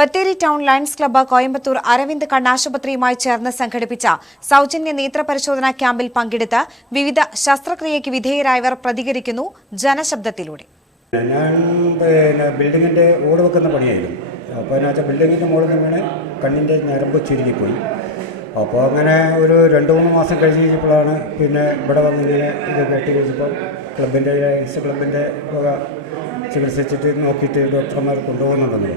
Bathery town Lions Club Coimbatore Aravind കണ്ണാശുപത്രിയുമായി ചേർന്ന് സംഘടിപ്പിച്ച സൗജന്യ നേത്രപരിശോധനാ ക്യാമ്പിൽ പങ്കെടുത്ത് വിവിധ ശസ്ത്രക്രിയയ്ക്ക് വിധേയരായവർ പ്രതികരിക്കുന്നു ജനശബ്ദത്തിലൂടെ. ഞാൻ പിന്നെ ബിൽഡിങ്ങിന്റെ ഓട് വെക്കുന്ന പണിയായിരുന്നു. അപ്പോൾ എന്ന് ബിൽഡിങ്ങിന്റെ മുകളിൽ നിന്ന് കണ്ണിന്റെ ഞരമ്പ് ചുരുങ്ങിപ്പോയി. അപ്പോൾ അങ്ങനെ ഒരു രണ്ട് മൂന്ന് മാസം കഴിഞ്ഞ് കഴിഞ്ഞപ്പോഴാണ് പിന്നെ ഇവിടെ വന്നിങ്ങനെ ഇത് കെട്ടി വെച്ചപ്പോൾ ക്ലബിന്റെ ക്ലബിന്റെ ചികിത്സിച്ചിട്ട് നോക്കിയിട്ട് ഡോക്ടർമാർ കൊണ്ടുപോകുന്നുണ്ടെന്ന്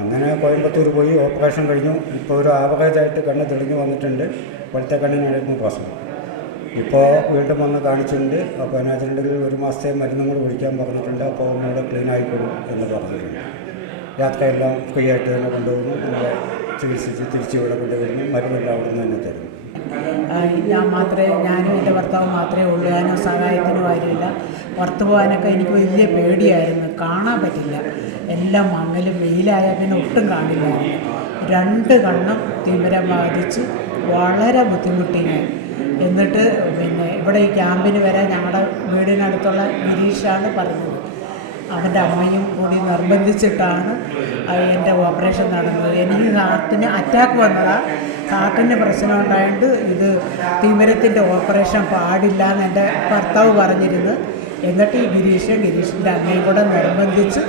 അങ്ങനെ കോയമ്പത്തൂർ പോയി ഓപ്പറേഷൻ കഴിഞ്ഞു. ഇപ്പോൾ ഒരു ആവറേജായിട്ട് കണ്ണ് തെളിഞ്ഞു വന്നിട്ടുണ്ട്. വലത്തെ കണ്ണിനായിരുന്നു പ്രശ്നം. ഇപ്പോൾ വീണ്ടും വന്ന് കാണിച്ചിട്ടുണ്ട്. അപ്പോൾ എന്നാ വെച്ചിട്ടുണ്ടെങ്കിൽ ഒരു മാസത്തെ മരുന്നും കൂടി കുടിക്കാൻ പറഞ്ഞിട്ടുണ്ട്. അപ്പോൾ ഒന്നുകൂടെ ക്ലീൻ ആയിക്കോളും എന്ന് പറഞ്ഞിട്ടുണ്ട്. യാത്രയെല്ലാം ഫ്രീ ആയിട്ട് തന്നെ കൊണ്ടുപോകുന്നു. നമ്മളെ ചികിത്സിച്ച് തിരിച്ച് ഇവിടെ കൊണ്ടുവരുന്നു. മരുന്നെല്ലാം അവിടെ നിന്ന് തന്നെ തരുന്നു ഞാൻ മാത്രമേ ഞാനും എന്റെ ഭർത്താവും മാത്രമേ ഉള്ളൂ. ഞാനും സഹായത്തിനും ആരുമില്ല. പുറത്തു പോകാനൊക്കെ എനിക്ക് വലിയ പേടിയായിരുന്നു. കാണാൻ പറ്റില്ല. എല്ലാം മങ്ങലും വെയിലായ പിന്നെ ഒട്ടും കാണില്ല. രണ്ട് കണ്ണും തിമിരം ബാധിച്ച് വളരെ ബുദ്ധിമുട്ടി എന്നിട്ട് പിന്നെ ഇവിടെ ഈ ക്യാമ്പിന് വരാൻ ഞങ്ങളുടെ വീടിനടുത്തുള്ള ഗിരീഷാണ് പറഞ്ഞത്. അവന്റെ അമ്മയും കൂടി നിർബന്ധിച്ചിട്ടാണ് എന്റെ ഓപ്പറേഷൻ നടന്നത്. എനിക്ക് ഹാർട്ടിന് അറ്റാക്ക് വന്നതാണ് ഹാർട്ടിന് പ്രശ്നം ഉണ്ടായതുകൊണ്ട് ഇത് തിമിരത്തിന്റെ ഓപ്പറേഷൻ പാടില്ല എന്ന് എന്റെ ഭർത്താവ് പറഞ്ഞിരുന്നു. എന്നിട്ട് ഈ ഗിരീഷ് ഗിരീഷിന്റെ അമ്മയും കൂടെ നിർബന്ധിച്ച്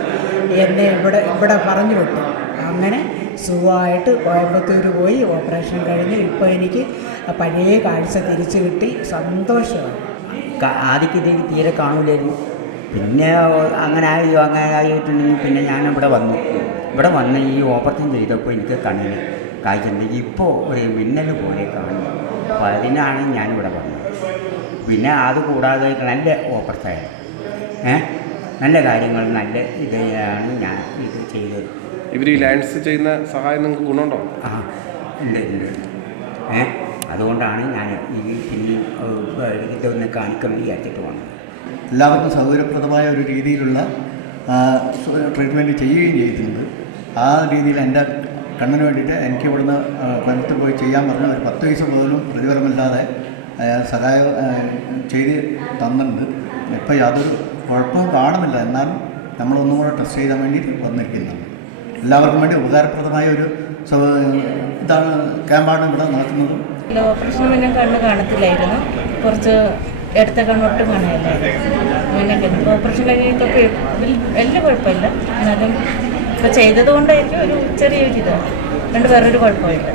എന്നെ ഇവിടെ ഇവിടെ പറഞ്ഞു വിട്ടു. അങ്ങനെ സുഖമായിട്ട് കോയമ്പത്തൂർ പോയി ഓപ്പറേഷൻ കഴിഞ്ഞ് ഇപ്പോൾ എനിക്ക് പഴയ കാഴ്ച തിരിച്ചു കിട്ടി. സന്തോഷമാണ്. ആദ്യം ഇത് തീരെ കാണൂലായിരുന്നു. പിന്നെ അങ്ങനെ ആയി അങ്ങനെ ആയിട്ടുണ്ടെങ്കിൽ പിന്നെ ഞാൻ ഇവിടെ വന്നു. ഇവിടെ വന്ന് ഈ ഓപ്പറേഷൻ ചെയ്തപ്പോൾ എനിക്ക് കണ്ണിന് കാഴ്ചയുണ്ട്. ഇപ്പോൾ ഒരു മിന്നൽ പോലെ കാണുന്നു. അപ്പോൾ അതിനാണ് ഞാനിവിടെ പറഞ്ഞത് പിന്നെ അത് കൂടാതെ നല്ല ഓപ്പറേഷൻ ഏ? നല്ല കാര്യങ്ങൾ നല്ല ഇതാണ് ഞാൻ ഇത് ചെയ്തത്. ഇവർ ഈ ലയൺസ് ചെയ്യുന്ന സഹായം നിങ്ങൾക്ക് ഗുണമുണ്ടോ? ആ ഉണ്ട് ഉണ്ട്. ഏ? അതുകൊണ്ടാണ് ഞാൻ ഈ പിന്നെ ഇതൊന്ന് കാണിക്കണം വിചാരിച്ചിട്ട് വന്നത്. എല്ലാവർക്കും സൗകര്യപ്രദമായ ഒരു രീതിയിലുള്ള ട്രീറ്റ്മെന്റ് ചെയ്യുകയും ചെയ്തിട്ടുണ്ട്. ആ രീതിയിൽ എന്റെ കണ്ണിന് വേണ്ടിയിട്ട് എനിക്ക് ഇവിടുന്ന് കോയമ്പത്തൂർ പോയി ചെയ്യാൻ പറഞ്ഞു ഒരു പത്ത് പൈസ പോലും പ്രതിഫലമില്ലാതെ സഹായം ചെയ്ത് തന്നിട്ടുണ്ട്. ഇപ്പോൾ യാതൊരു കുഴപ്പവും കാണുന്നില്ല. എന്നാലും നമ്മളൊന്നും കൂടെ ടെസ്റ്റ് ചെയ്യാൻ വേണ്ടിയിട്ട് വന്നിരിക്കുന്നുണ്ട്. എല്ലാവർക്കും വേണ്ടി ഉപകാരപ്രദമായ ഒരു ഇതാണ് ക്യാമ്പാണ് ഇവിടെ നടക്കുന്നത്. ഓപ്പറേഷൻ പിന്നെ കണ്ണ് കാണത്തില്ലായിരുന്നു. കുറച്ച് എടുത്ത കണ്ണൊട്ടും കാണാനില്ലായിരുന്നു അങ്ങനെയൊക്കെ ഓപ്പറേഷൻ കഴിഞ്ഞിട്ടൊക്കെ വലിയ കുഴപ്പമില്ല. എന്നാലും ഇപ്പോൾ ചെയ്തത് കൊണ്ടായിരിക്കും ഒരു ചെറിയൊരു ഇത് രണ്ട് വേറൊരു കുഴപ്പമില്ല.